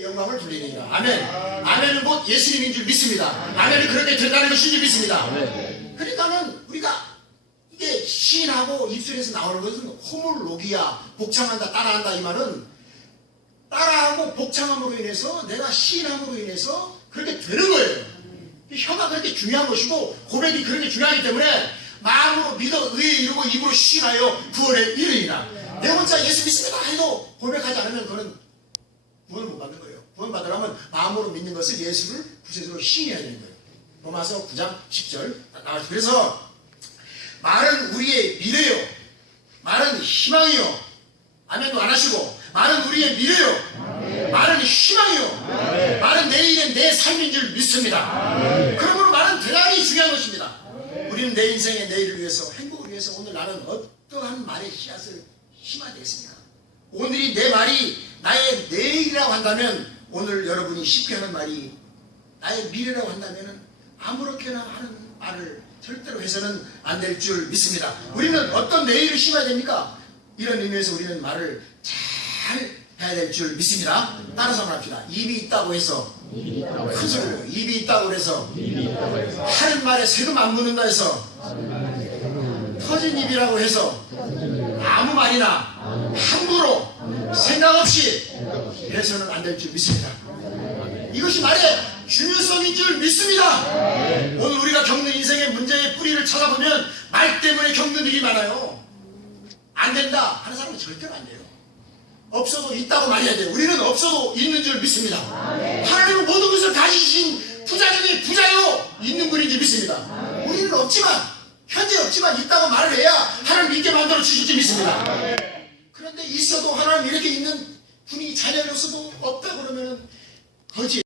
영광을 돌리니라. 아멘. 아멘은 곧 예수님인 줄 믿습니다. 아멘은 그렇게 된다는 것인 줄 믿습니다. 그러니까는 우리가 이게 시인하고 입술에서 나오는 것은 호물로기야 복창한다 따라한다 이 말은 따라하고 복창함으로 인해서 내가 시인함으로 인해서 그렇게 되는 거예요. 이 혀가 그렇게 중요한 것이고 고백이 그렇게 중요하기 때문에 마음으로 믿어 의에 이루고 입으로 시인하여 구원에 이르니라. 내 혼자 예수 믿습니다 해도 고백하지 않으면 그는 구원을 못 받는 거예요. 구원 받으려면 마음으로 믿는 것을 예수를 구체적으로 시인해야 되는 거예요. 로마서 9장 10절 나와있죠. 그래서 말은 우리의 미래요. 말은 희망이요. 아멘도 안 하시고 말은 우리의 미래요. 말은 희망이요. 말은 내일의 내 삶인 줄 믿습니다. 그러므로 말은 대단히 중요한 것입니다. 우리는 내 인생의 내일을 위해서 행복을 위해서 오늘 나는 어떠한 말의 씨앗을 심어야 되겠습니까? 오늘이 내 말이 나의 내일이라고 한다면 오늘 여러분이 쉽게 하는 말이 나의 미래라고 한다면 아무렇게나 하는 말을 절대로 해서는 안 될 줄 믿습니다. 우리는 어떤 내일을 심어야 됩니까? 이런 의미에서 우리는 말을 잘 해야 될 줄 믿습니다. 따라서 말합시다. 입이 있다고 해서 큰 소리로 입이 있다고 해서 하는 말에 세금 안 묻는다 해서 터진 입이라고 해서 아무 말이나 함부로 생각 없이 해서는 안 될 줄 믿습니다. 이것이 말의 중요성인 줄 믿습니다. 오늘 우리가 겪는 인생의 문제의 뿌리를 찾아보면 말 때문에 겪는 일이 많아요. 안 된다 하는 사람은 절대로 안 돼요. 없어도 있다고 말해야 돼요. 우리는 없어도 있는 줄 믿습니다. 하나님은 모든 것을 가지신 부자 중에 부자요 있는 분인 줄 믿습니다. 우리는 없지만 현재 없지만 있다고 말을 해야 하나님 있게 만들어 주실 줄 믿습니다. 그런데 있어도 하나님 이렇게 있는 분이 자녀로서도 없다 그러면 거짓.